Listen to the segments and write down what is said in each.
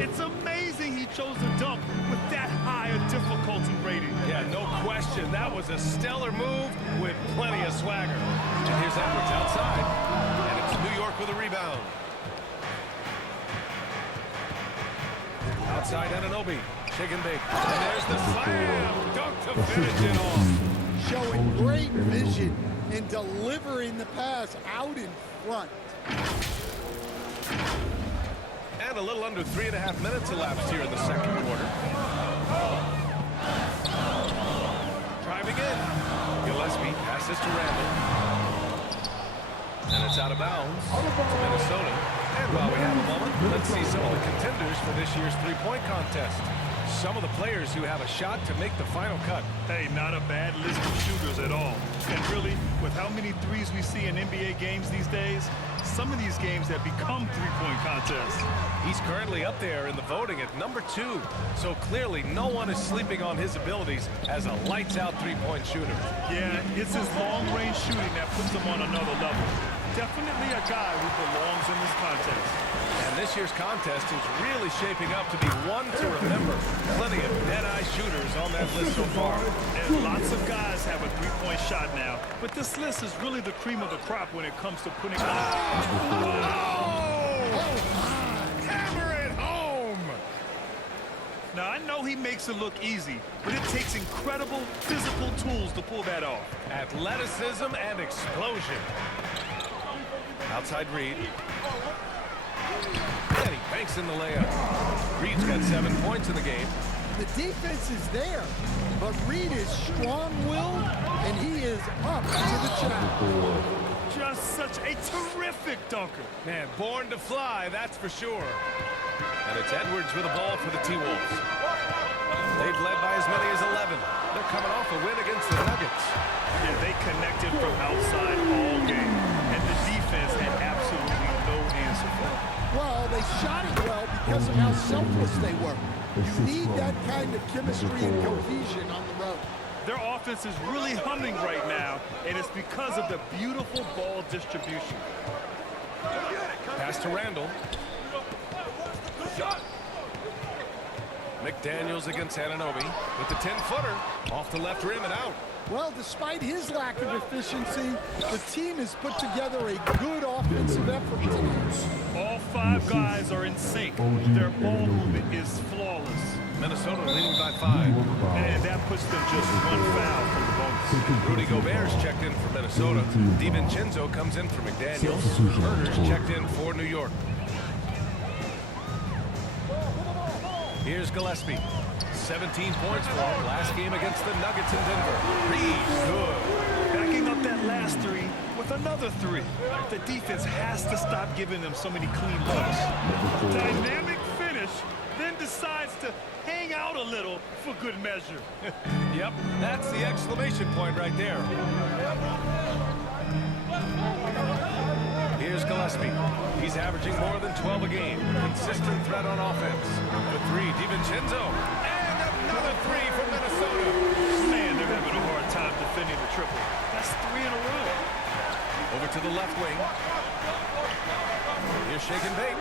It's amazing he chose to dunk with that high a difficulty rating. Yeah, no question. That was a stellar move with plenty of swagger. And here's Edwards outside. And it's New York with a rebound. Outside Anunoby. Shake and bake. And there's the slam. Dunk to finish it off. Showing great vision and delivering the pass out in front. And a little under 3.5 minutes elapsed here in the second quarter. Driving in. Gillespie passes to Randall. And it's out of bounds to Minnesota. And while we have a moment, let's see some of the contenders for this year's three-point contest. Some of the players who have a shot to make the final cut. Hey, not a bad list of shooters at all. And really, with how many threes we see in NBA games these days, some of these games have become three-point contests. He's currently up there in the voting at number 2. So clearly, no one is sleeping on his abilities as a lights-out three-point shooter. Yeah, it's his long-range shooting that puts him on another level. Definitely a guy who belongs in this contest. And this year's contest is really shaping up to be one to remember. Plenty of dead-eye shooters on that list so far. And lots of guys have a three-point shot now. But this list is really the cream of the crop when it comes to putting on. Hammer it home! Now, I know he makes it look easy, but it takes incredible physical tools to pull that off. Athleticism and explosion. Outside Reed. And he banks in the layup. Reed's got 7 points in the game. The defense is there, but Reed is strong-willed, and he is up to the challenge. Just such a terrific dunker. Man, born to fly, that's for sure. And it's Edwards with the ball for the T-Wolves. They've led by as many as 11. They're coming off a win against the Nuggets. Yeah, they connected from outside all game, and the defense had absolutely no answer for it. Well, they shot it well because of how selfless they were. You need that kind of chemistry and cohesion on the road. Their offense is really humming right now, and it's because of the beautiful ball distribution. Pass to Randall. McDaniels against Anunoby with the 10-footer off the left rim and out. Well, despite his lack of efficiency, the team has put together a good offensive effort tonight. All 5 guys are in sync. Their ball movement is flawless. Minnesota leading by 5. And that puts them just 1 foul from the bonus. Rudy Gobert's checked in for Minnesota. DiVincenzo comes in for McDaniels. Herter's checked in for New York. Here's Gillespie. 17 points for him last game against the Nuggets in Denver. Reed, good. Backing up that last 3 with another 3. The defense has to stop giving them so many clean looks. Dynamic finish, then decides to hang out a little for good measure. Yep, that's the exclamation point right there. Here's Gillespie. He's averaging more than 12 a game. Consistent threat on offense. The 3, DiVincenzo. And another 3 from Minnesota. Man, they're having a hard time defending the triple. That's 3 in a row. Over to the left wing. Here's Shake and Bake.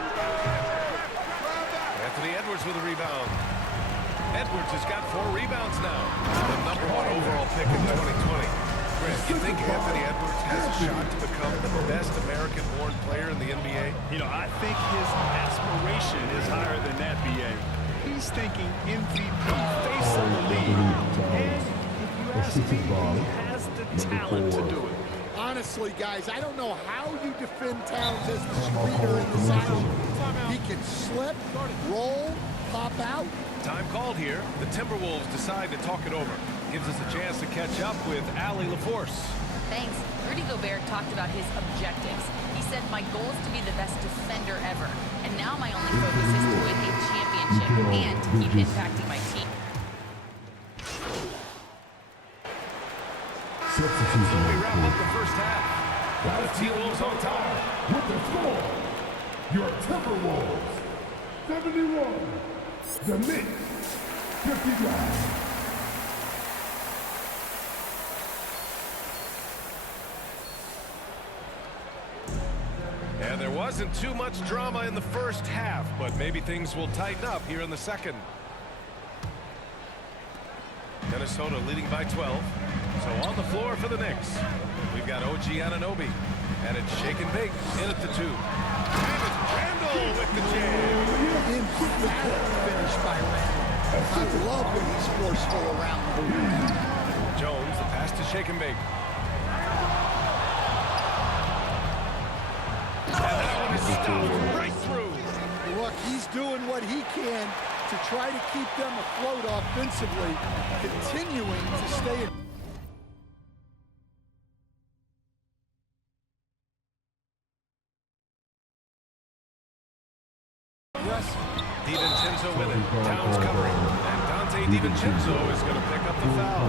Anthony Edwards with a rebound. Edwards has got 4 rebounds now. The #1 overall pick in 2020. Chris, you think Anthony Edwards has a shot to become the best American-born player in the NBA? You know, I think his aspiration is higher than that, BA. He's thinking MVP, face of the league. And if you ask me, he has the talent to do it. Honestly, guys, I don't know how you defend Towns as the screener in this action. He can slip, roll, pop out. Time called here. The Timberwolves decide to talk it over. Gives us a chance to catch up with Allie LaForce. Thanks. Rudy Gobert talked about his objectives. He said, my goal is to be the best defender ever. And now my only focus is to win a championship and to keep impacting my team. So we wrap up the first half. The T-Wolves on top. With the score, your Timberwolves 71, the Knicks 59. And there was wasn't too much drama in the first half, but maybe things will tighten up here in the second. Minnesota leading by 12. So on the floor for the Knicks, we've got OG Anunoby, and it's shake and bake in at the 2. And it's Randall with the jam. Emphatic finish by Randall. I love when he's forceful around the rim. Jones, the pass to shake and bake. And that one is stopped right through. Look, he's doing what he can to try to keep them afloat offensively, continuing to stay in. DiVincenzo with it. Towns covering. And Dante DiVincenzo is going to pick up the foul.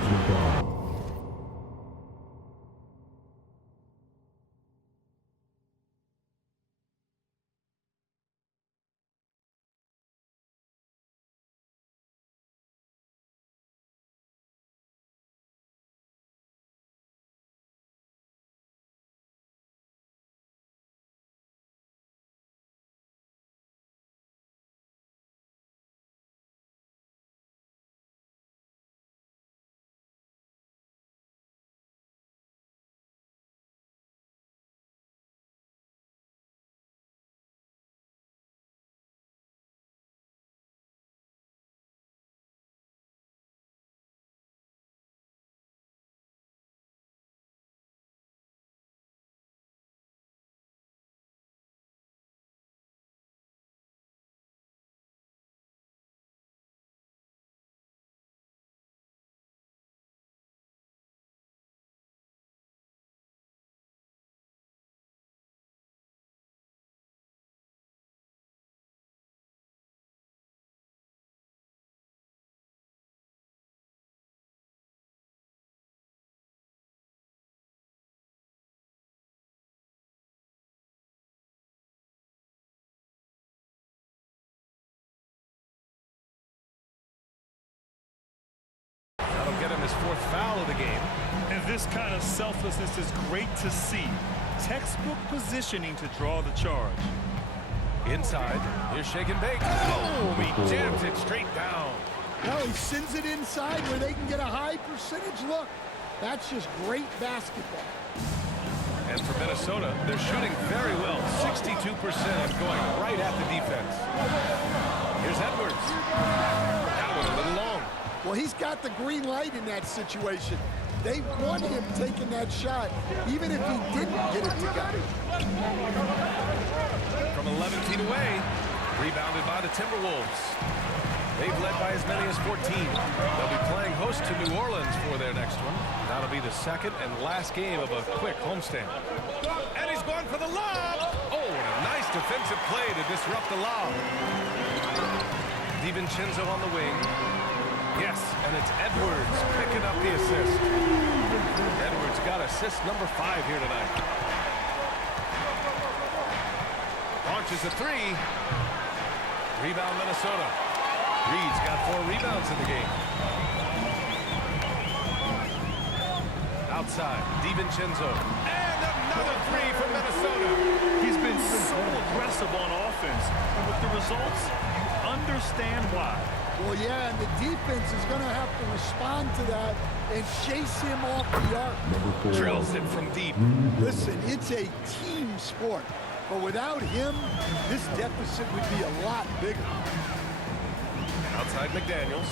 Get him his 4th foul of the game. And this kind of selflessness is great to see. Textbook positioning to draw the charge. Inside, here's shake and bake. Oh, he jams it straight down. Well, he sends it inside where they can get a high percentage look. That's just great basketball. And for Minnesota, they're shooting very well. 62% going right at the defense. Here's Edwards. That one a little long. Well, he's got the green light in that situation. They want him taking that shot, even if he didn't get it to go. From 11 feet away, rebounded by the Timberwolves. They've led by as many as 14. They'll be playing host to New Orleans for their next one. That'll be the second and last game of a quick homestand. And he's going for the lob. Oh, and a nice defensive play to disrupt the lob. DiVincenzo on the wing. Yes, and it's Edwards picking up the assist. Edwards got assist number 5 here tonight. Launches a 3. Rebound Minnesota. Reed's got 4 rebounds in the game. Outside, DiVincenzo. And another 3 for Minnesota. He's been so aggressive on offense. And with the results, you understand why. Well, yeah, and the defense is going to have to respond to that and chase him off the arc. Drills it from deep. Listen, it's a team sport. But without him, this deficit would be a lot bigger. Outside McDaniels.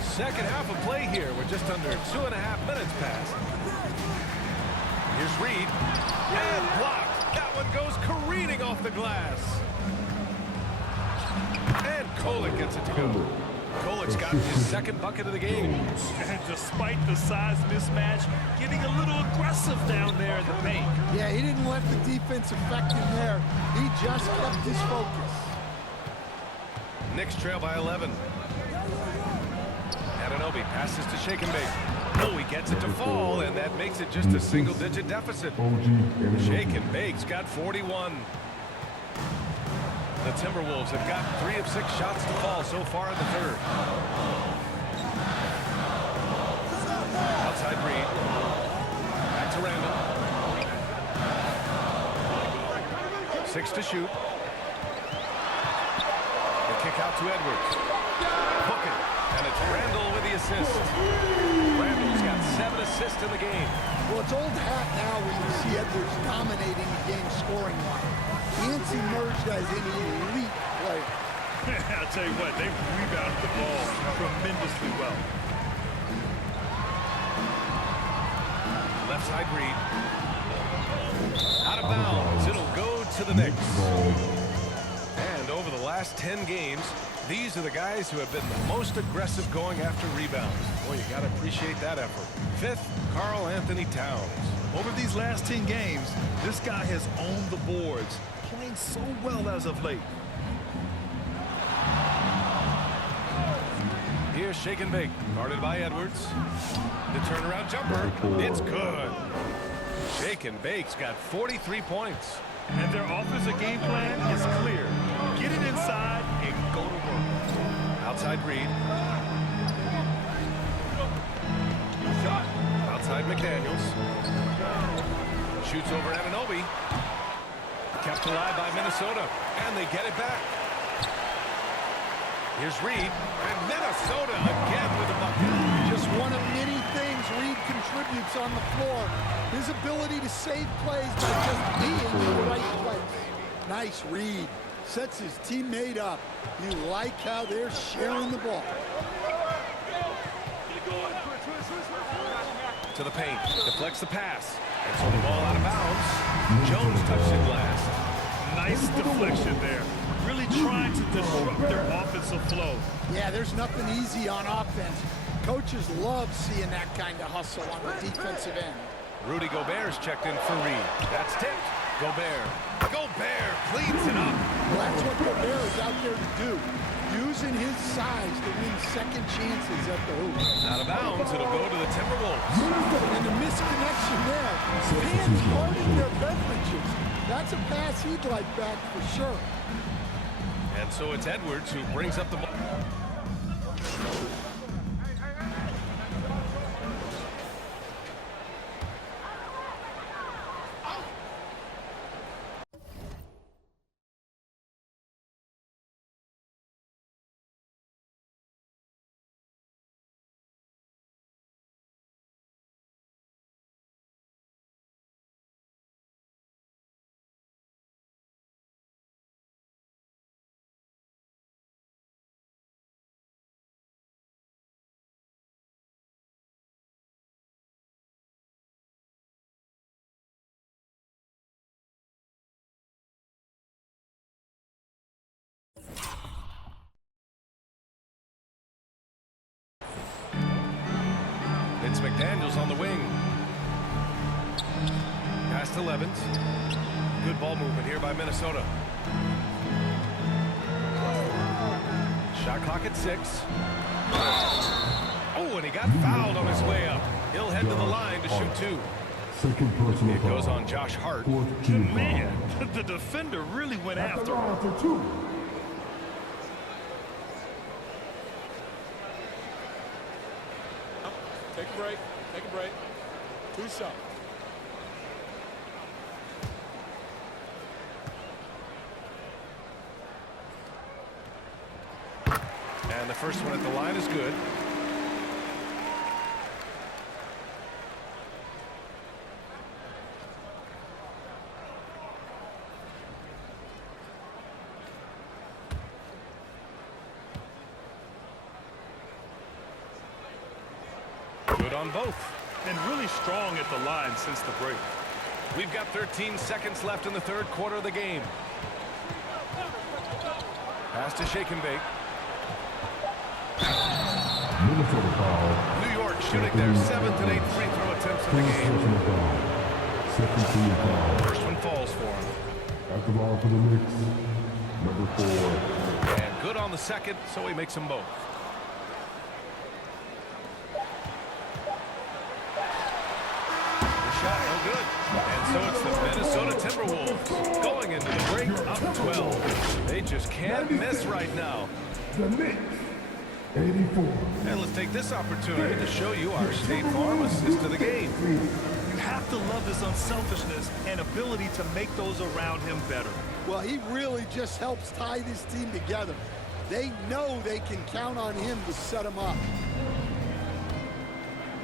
Second half of play here. We're just under 2.5 minutes past. Here's Reed. And blocked. That one goes careening off the glass. And Kolek gets it to go. Kolek's got his second bucket of the game. And despite the size mismatch, getting a little aggressive down there in the paint. Yeah, he didn't let the defense affect him there. He just kept his focus. Knicks trail by 11. Anunoby passes to shake and bake. Oh, he gets it to fall, and that makes it just a single-digit deficit. Shake and bake's got 41. The Timberwolves have got 3 of 6 shots to fall so far in the third. Outside Reed. Back to Randall. 6 to shoot. The kick out to Edwards. Hook it. And it's Randall with the assist. Randall's got 7 assists in the game. Well, it's old hat now when you see Edwards dominating the game scoring-wise. He's emerged as an elite player. I'll tell you what, they've rebounded the ball tremendously well. Left side Reed. Out of bounds. It'll go to the Knicks. And over the last 10 games, these are the guys who have been the most aggressive going after rebounds. Boy, you got to appreciate that effort. 5th, Karl Anthony Towns. Over these last 10 games, this guy has owned the boards, playing so well as of late. Here's shake and bake, guarded by Edwards. The turnaround jumper, it's good. Shake and bake's got 43 points. And their offensive game plan is clear. Get it inside and go to work. Outside Reed. Outside McDaniels. Shoots over Anunoby. Kept alive by Minnesota. And they get it back. Here's Reed. And Minnesota again with a bucket. Just one of many things Reed contributes on the floor. His ability to save plays by just being in the right place. Nice Reed. Sets his teammate up. You like how they're sharing the ball. To the paint. Deflects the pass. And so the ball out of bounds. Jones touched it last. Nice deflection there. Really trying to disrupt their offensive flow. Yeah, there's nothing easy on offense. Coaches love seeing that kind of hustle on the defensive end. Rudy Gobert's checked in for Reed. That's tipped. Gobert. Gobert cleans it up. Well, that's what Gobert is out there to do. Using his size to win second chances at the hoop. Out of bounds, it'll go to the Timberwolves. And the misconnection there. Hands guarding their beverages. That's a pass he'd like back for sure. And so it's Edwards who brings up the ball. It's McDaniels on the wing. Pass to Levens. Good ball movement here by Minnesota. Shot clock at 6. Oh, and he got fouled on his way up. He'll head to the line to shoot 2. Second personal It goes foul. on Josh Hart. Fourth team foul. Man, the defender really went At after the him. line for 2. Take a break. Take a break. 2 shots. And the first one at the line is good. Good on both. And really strong at the line since the break. We've got 13 seconds left in the third quarter of the game. Pass to shake and bake. Minnesota foul. New York shooting their 7th and 8th free throw attempts of the First game. personal foul. Second team foul. First one falls for him. At the line for the Knicks. Number 4. And good on the second, so he makes them both. The shot, no good. And so it's the Minnesota Timberwolves going into the break up 12. They just can't miss right now. The Knicks. 84. And let's take this opportunity to show you our State Farm assist to the game. You have to love his unselfishness and ability to make those around him better. Well, he really just helps tie this team together. They know they can count on him to set them up.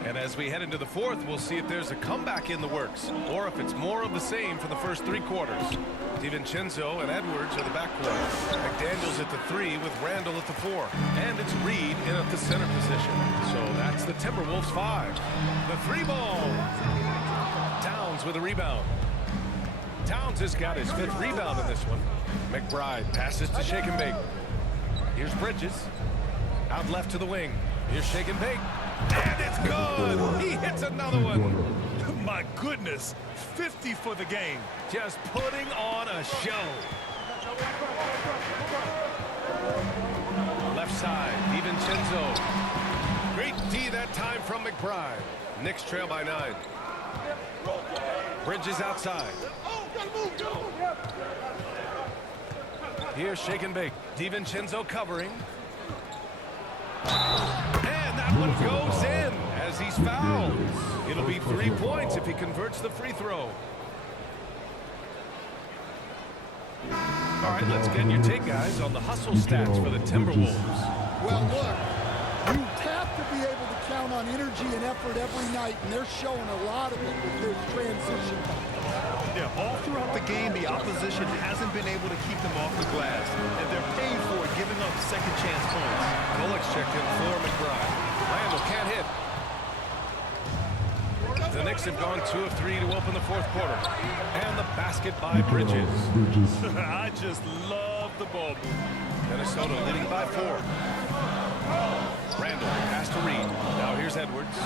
And as we head into the fourth, we'll see if there's a comeback in the works, or if it's more of the same for the first 3 quarters. DiVincenzo and Edwards are the backcourt. McDaniels at the 3 with Randall at the 4. And it's Reed in at the center position. So that's the Timberwolves 5. The 3 ball. Towns with a rebound. Towns has got his 5th rebound in this one. McBride passes to Shake and Bake. Here's Bridges. Out left to the wing. Here's Shake and Bake. And it's good. He hits another one. My goodness, 50 for the game. Just putting on a show. Left side, DiVincenzo. Great D that time from McBride. Knicks trail by 9. Bridges outside. Here's Shake and Bake. DiVincenzo covering. And that one goes in as he's fouled. It'll be 3 points if he converts the free throw. All right, let's get your take, guys, on the hustle stats for the Timberwolves. Well, look, you have to be able to count on energy and effort every night, and they're showing a lot of it with this transition. Yeah, all throughout the game, the opposition hasn't been able to keep them off the glass, and they're paying for it, giving up second chance points. Bullock's checked in for McBride. Randall can't hit. The Knicks have gone 2 of 3 to open the fourth quarter. And the basket by Bridges. I just love the ball move. Minnesota leading by 4. Randall pass to Reed. Now here's Edwards.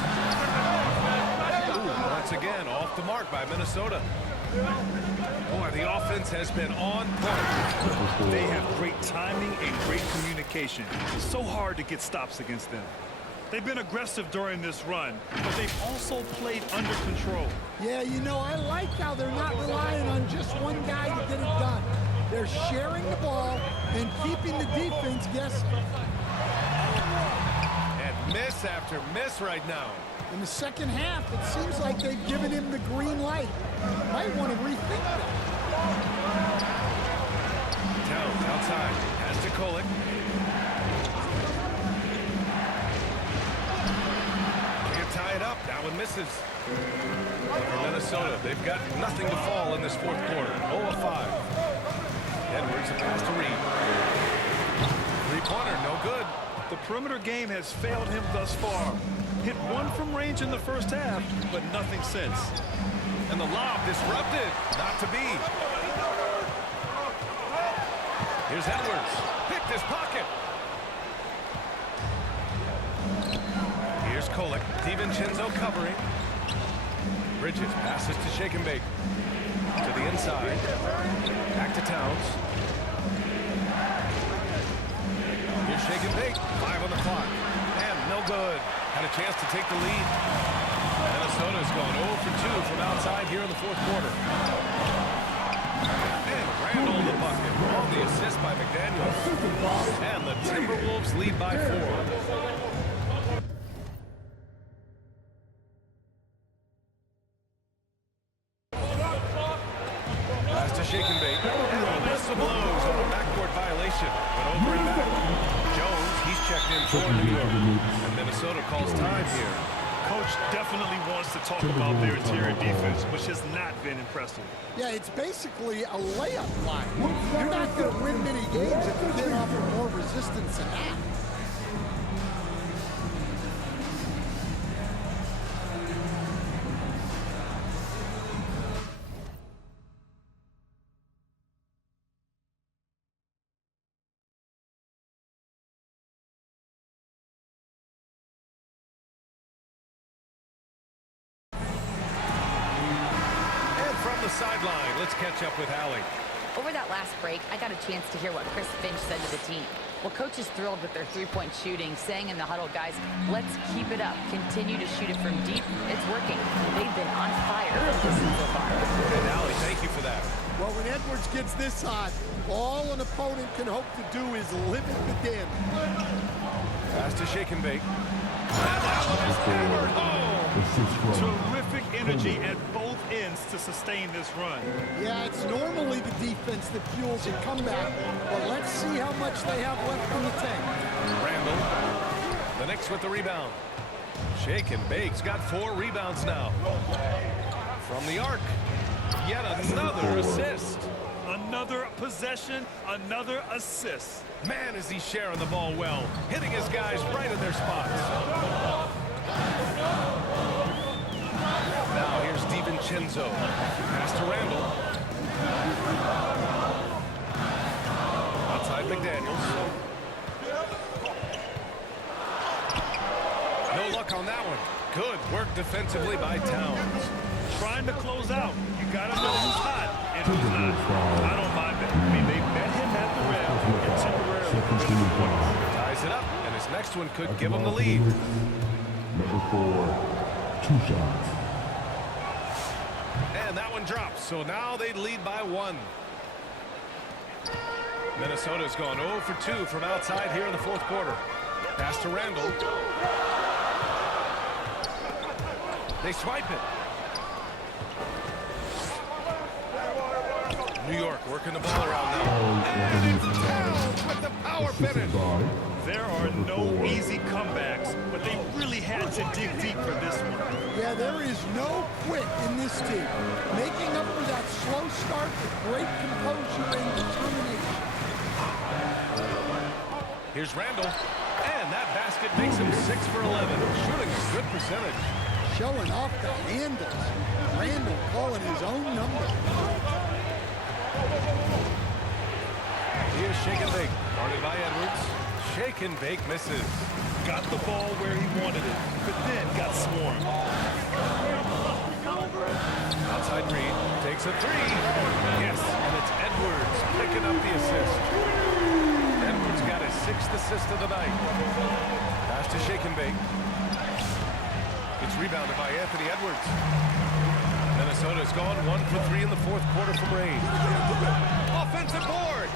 Ooh, once again off the mark by Minnesota. Boy, the offense has been on point. They have great timing and great communication. It's so hard to get stops against them. They've been aggressive during this run, but they've also played under control. Yeah, you know, I like how they're not relying on just one guy to get it done. They're sharing the ball and keeping the defense guessing. And miss after miss right now. In the second half, it seems like they've given him the green light. Might want to rethink that. Towns outside. Has to Kolek. Tie it up. That one misses. For Minnesota, they've got nothing to fall in this fourth quarter. 0 of 5. Edwards, a pass to Reed. 3-pointer, no good. The perimeter game has failed him thus far. Hit 1 from range in the first half, but nothing since. And the lob disrupted. Not to be. Here's Edwards. Picked his pocket. Here's Kolek. DiVincenzo covering. Bridges passes to Shake and Bake. To the inside. Back to Towns. Here's Shake and Bake. 5 on the clock. And no good. Had a chance to take the lead. Minnesota's gone 0 for 2 from outside here in the fourth quarter. And Randall the bucket. On the assist by McDaniels. And the Timberwolves lead by 4. Shake and Bake. Whistle blows on a backcourt violation. But over and back. Jones, he's checked in for New York. And Minnesota calls time here. Coach definitely wants to talk about their interior defense, which has not been impressive. Yeah, it's basically a layup line. You're not going to win many games if you can't offer more resistance than that. Sideline. Let's catch up with Allie. Over that last break, I got a chance to hear what Chris Finch said to the team. Well, coach is thrilled with their three-point shooting, saying in the huddle, guys, let's keep it up. Continue to shoot it from deep. It's working. They've been on fire from distance so far. And Allie, thank you for that. Well, when Edwards gets this hot, all an opponent can hope to do is limit the damage. Pass to Shake and Bake. And that one is hammered home. Terrific energy at both ends chance to sustain this run. Yeah, it's normally the defense that fuels a comeback, but let's see how much they have left in the tank. Randall, the Knicks with the rebound. Shake and Bake's got 4 rebounds now. From the arc, yet another assist. Another possession, another assist. Man, is he sharing the ball well, hitting his guys right in their spots. Now here's DiVincenzo. Pass to Randall. Outside McDaniels. No luck on that one. Good work defensively by Towns. Trying to close out. You gotta know who's hot and who's not. I don't mind that. I mean, they met him at the rim and temporarily Ties it up, and his next one could give him the lead. Number 4, 2 shots. And that one drops, so now they lead by 1. Minnesota's gone 0 for 2 from outside here in the 4th quarter. Pass to Randall. They swipe it. New York working the ball around now. And it's Towns with the power finish. There are no easy comebacks, but they really had to dig deep for this one. Yeah, there is no quit in this team. Making up for that slow start with great composure and determination. Here's Randall. And that basket makes him 6 for 11. Shooting a good percentage. Showing off the handles. Randall calling his own number. Here's Shake and Bake. Guarded by Edwards. Shake and Bake misses. Got the ball where he wanted it, but then got swarmed. Outside Reed takes a 3. Yes, and it's Edwards picking up the assist. Edwards got his 6th assist of the night. Pass to Shake and Bake. It's rebounded by Anthony Edwards. Minnesota's gone 1 for 3 in the 4th quarter from range. Offensive board.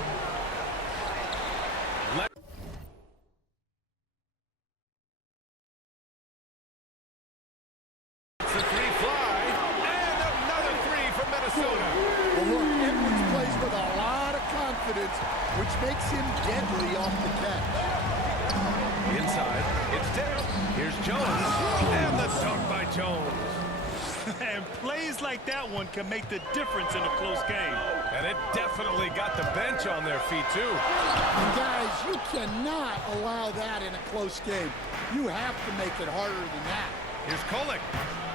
It's a 3 fly. And another 3 from Minnesota. Well, look, Edwards plays with a lot of confidence, which makes him deadly off the catch. Inside, it's down. Here's Jones. And the dunk by Jones. And plays like that one can make the difference in a close game. And it definitely got the bench on their feet, too. And guys, you cannot allow that in a close game. You have to make it harder than that. Here's Kolek.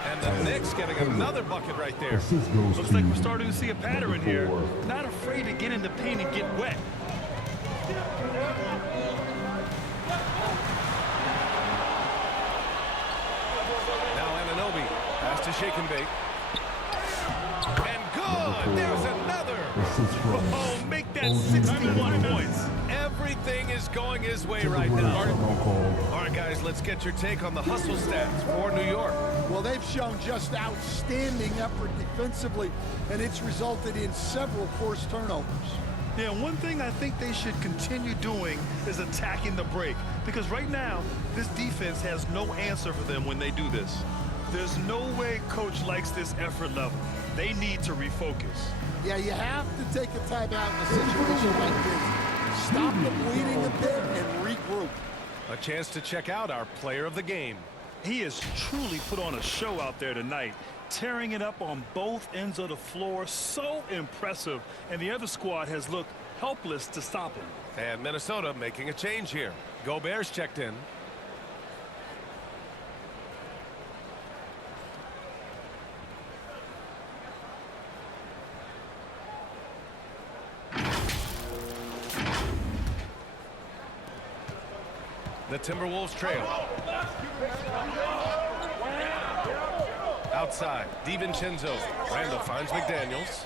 And the Knicks getting another bucket right there. Assist goes Looks to like we're starting to see a pattern here. Four. Not afraid to get in the paint and get wet. Now Anunoby. Pass to Shake and Bake. And good! There's another! Assist from Oh, make that 61 points. Everything is going his way right now. All right, guys, let's get your take on the hustle stats for New York. Well, they've shown just outstanding effort defensively, and it's resulted in several forced turnovers. Yeah, one thing I think they should continue doing is attacking the break. Because right now, this defense has no answer for them when they do this. There's no way coach likes this effort level. They need to refocus. Yeah, you have to take a timeout in a situation like this. Stop the bleeding a bit and regroup. A chance to check out our player of the game. He has truly put on a show out there tonight, tearing it up on both ends of the floor. So impressive, and the other squad has looked helpless to stop him. And Minnesota making a change here. Gobert's checked in. The Timberwolves trail. Outside, DiVincenzo. Randall finds McDaniels.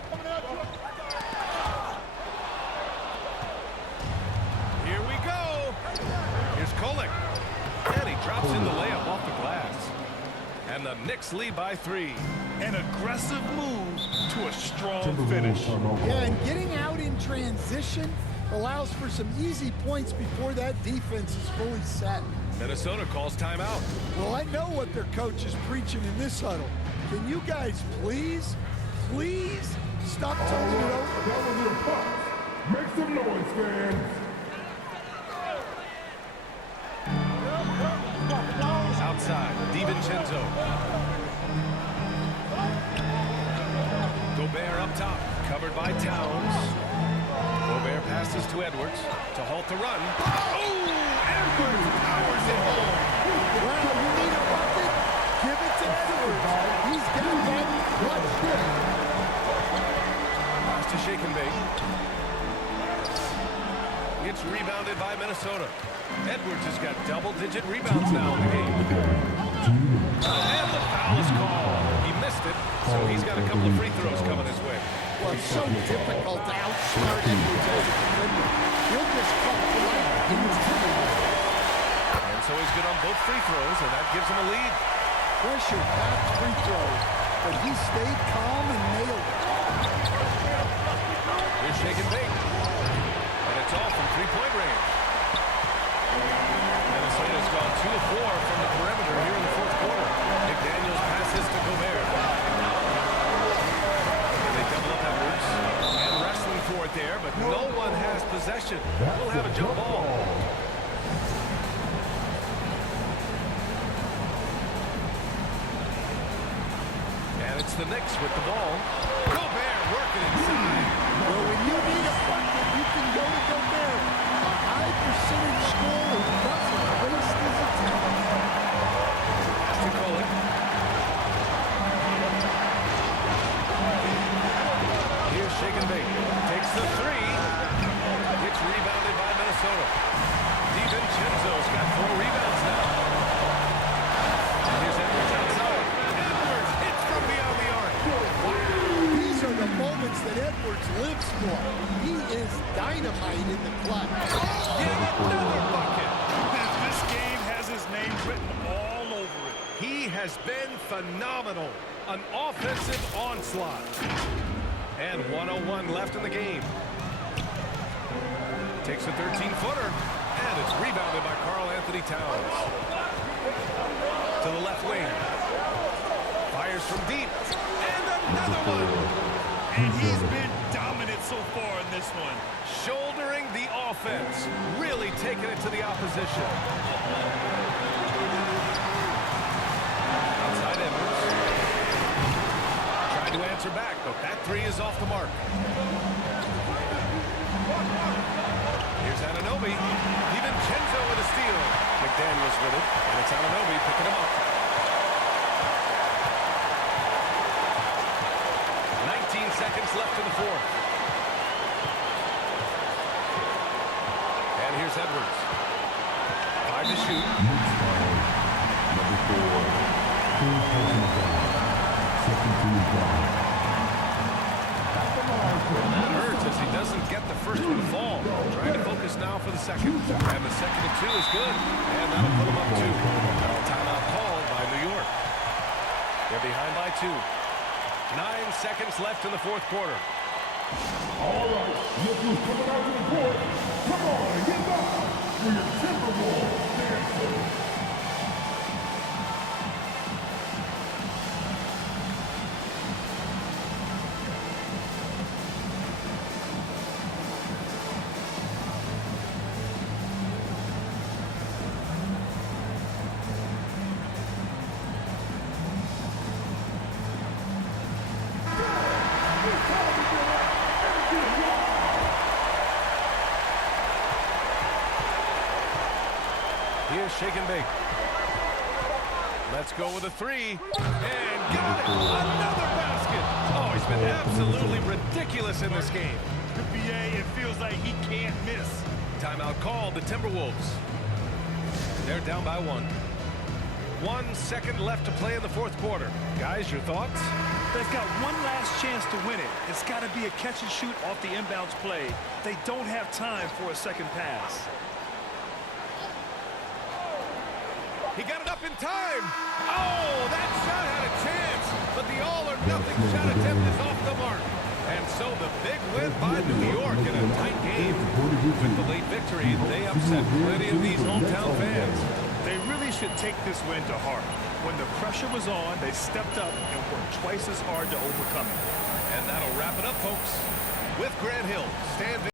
Here we go. Here's Kolek. And he drops in the layup off the glass. And the Knicks lead by 3. An aggressive move to a strong finish. Yeah, and getting out in transition allows for some easy points before that defense is fully set. Minnesota calls timeout. Well, I know what their coach is preaching in this huddle. Can you guys please please stop turning it over. That was your puck. Make some noise, fans. Outside, DiVincenzo. Gobert up top, covered by Towns. Gobert passes to Edwards to halt the run. Oh, Edwards powers it home. Well, you need a bucket? Give it to Edwards. He's got that clutch hit. Pass to Shake and Bake. It's rebounded by Minnesota. Edwards has got double-digit rebounds now in the game. And the foul is called. He missed it, so he's got a couple of free throws coming his way. Well, it's so difficult to outsmart Edwards as a defender. He'll just come to life instantly. And so he's good on both free throws, and that gives him a lead. Pressure-packed free throws, but he stayed calm and nailed it. Here's Shake and Bake. And it's all from three-point range. Minnesota's gone 2 of 4 from the perimeter here in the fourth quarter. McDaniels passes to Gobert. And they double up Edwards. And wrestling for it there, but no one has possession. We'll have a jump ball. And it's the Knicks with the ball. Gobert working inside. Well, when you need a bucket, you can go to Gobert. A high percentage scorer who doesn't waste his attempts. To Coley. Here's Shake and Bake. Takes the three. It's rebounded by Minnesota. DiVincenzo's got 4 rebounds now. And here's Edwards outside. Edwards hits from beyond the arc. These are the moments that Edwards lives for. He is dynamite in the clutch. Yet another bucket. This game has his name written all over it. He has been phenomenal. An offensive onslaught. And 1:01 left in the game. Takes a 13-footer. And it's rebounded by Karl Anthony Towns. To the left wing. Fires from deep. And another one. And he's been dominant so far in this one. Shouldering the offense. Really taking it to the opposition. Outside Edwards. Trying to answer back, but that three is off the mark. Here's Anunoby. DiVincenzo with a steal. McDaniels with it, and it's Anunoby picking him up. 19 seconds left in the fourth. And here's Edwards. 5 to shoot. Number 4. Full personal foul. Second team foul. That hurts as he doesn't get the first one to fall. Trying to focus now for the second. And the second of 2 is good. And that'll put him up 2. Timeout called by New York. They're behind by 2. 9 seconds left in the fourth quarter. All right, look who's coming out to the court. Come on, get back for your Timberwolves dancer. Here's Shake and Bake. Let's go with a 3. And got it! Another basket! Oh, he's been absolutely ridiculous in this game. The BA, it feels like he can't miss. Timeout called, the Timberwolves. They're down by 1. 1 second left to play in the fourth quarter. Guys, your thoughts? They've got one last chance to win it. It's got to be a catch and shoot off the inbounds play. They don't have time for a second pass. He got it up in time. Oh, that shot had a chance, but the all-or-nothing shot attempt is off the mark. And so the big win by New York in a tight game. With the late victory, they upset plenty of these hometown fans. They really should take this win to heart. When the pressure was on, they stepped up and worked twice as hard to overcome it. And that'll wrap it up, folks. With Grant Hill